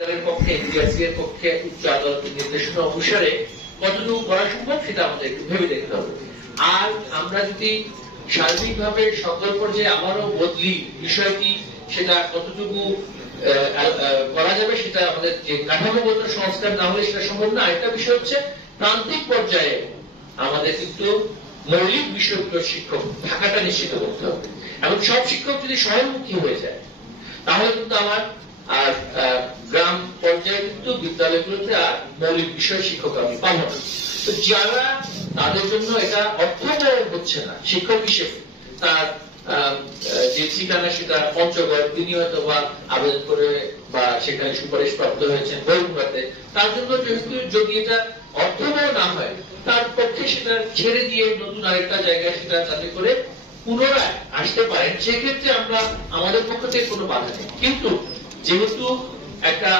পক্ষে এনটিআরসি এর পক্ষে উচ্চ আদালতের নির্দেশনা অনুসারে কতটুকু করা সম্ভব সেটা আমাদের একটু ভেবে দেখতে হবে। আর আমরা যদি সার্বিকভাবে সকল পর্যায়ে আবারও বদলি বিষয়টি সেটা কতটুকু করা যাবে সেটা আমাদের যে কাঠামোগত সংস্কার না হলে সেটা সম্ভব না। আরেকটা বিষয় হচ্ছে প্রান্তিক পর্যায়ে আমাদের কিন্তু মৌলিক বিষয়গুলো শিক্ষক থাকাটা নিশ্চিত করতে হবে এবং সব শিক্ষক যদি স্বয়ংমুখী হয়ে যায় তাহলে কিন্তু আমার আর গ্রাম পর্যায়ে কিন্তু বিদ্যালয়গুলোতে আর মৌলিক বিষয় শিক্ষক আমি পাবো না। তো যারা তাদের জন্য এটা অর্থবহ হচ্ছে না শিক্ষক হিসেবে তার যে ঠিকানা সেটা পঞ্চগড়, তিনি হয়তো বা আবেদন করে বা সেখানে সুপারিশ প্রাপ্ত হয়েছেন বইগুলোতে, তার জন্য যেহেতু যদি এটা অর্থবহ না হয় তার পক্ষে সেটা ছেড়ে দিয়ে নতুন আরেকটা জায়গায় সেটা যাতে করে পুনরায় আসতে পারেন, সেক্ষেত্রে আমরা আমাদের পক্ষ থেকে কোনো বাধা নেই। কিন্তু যেহেতু একটা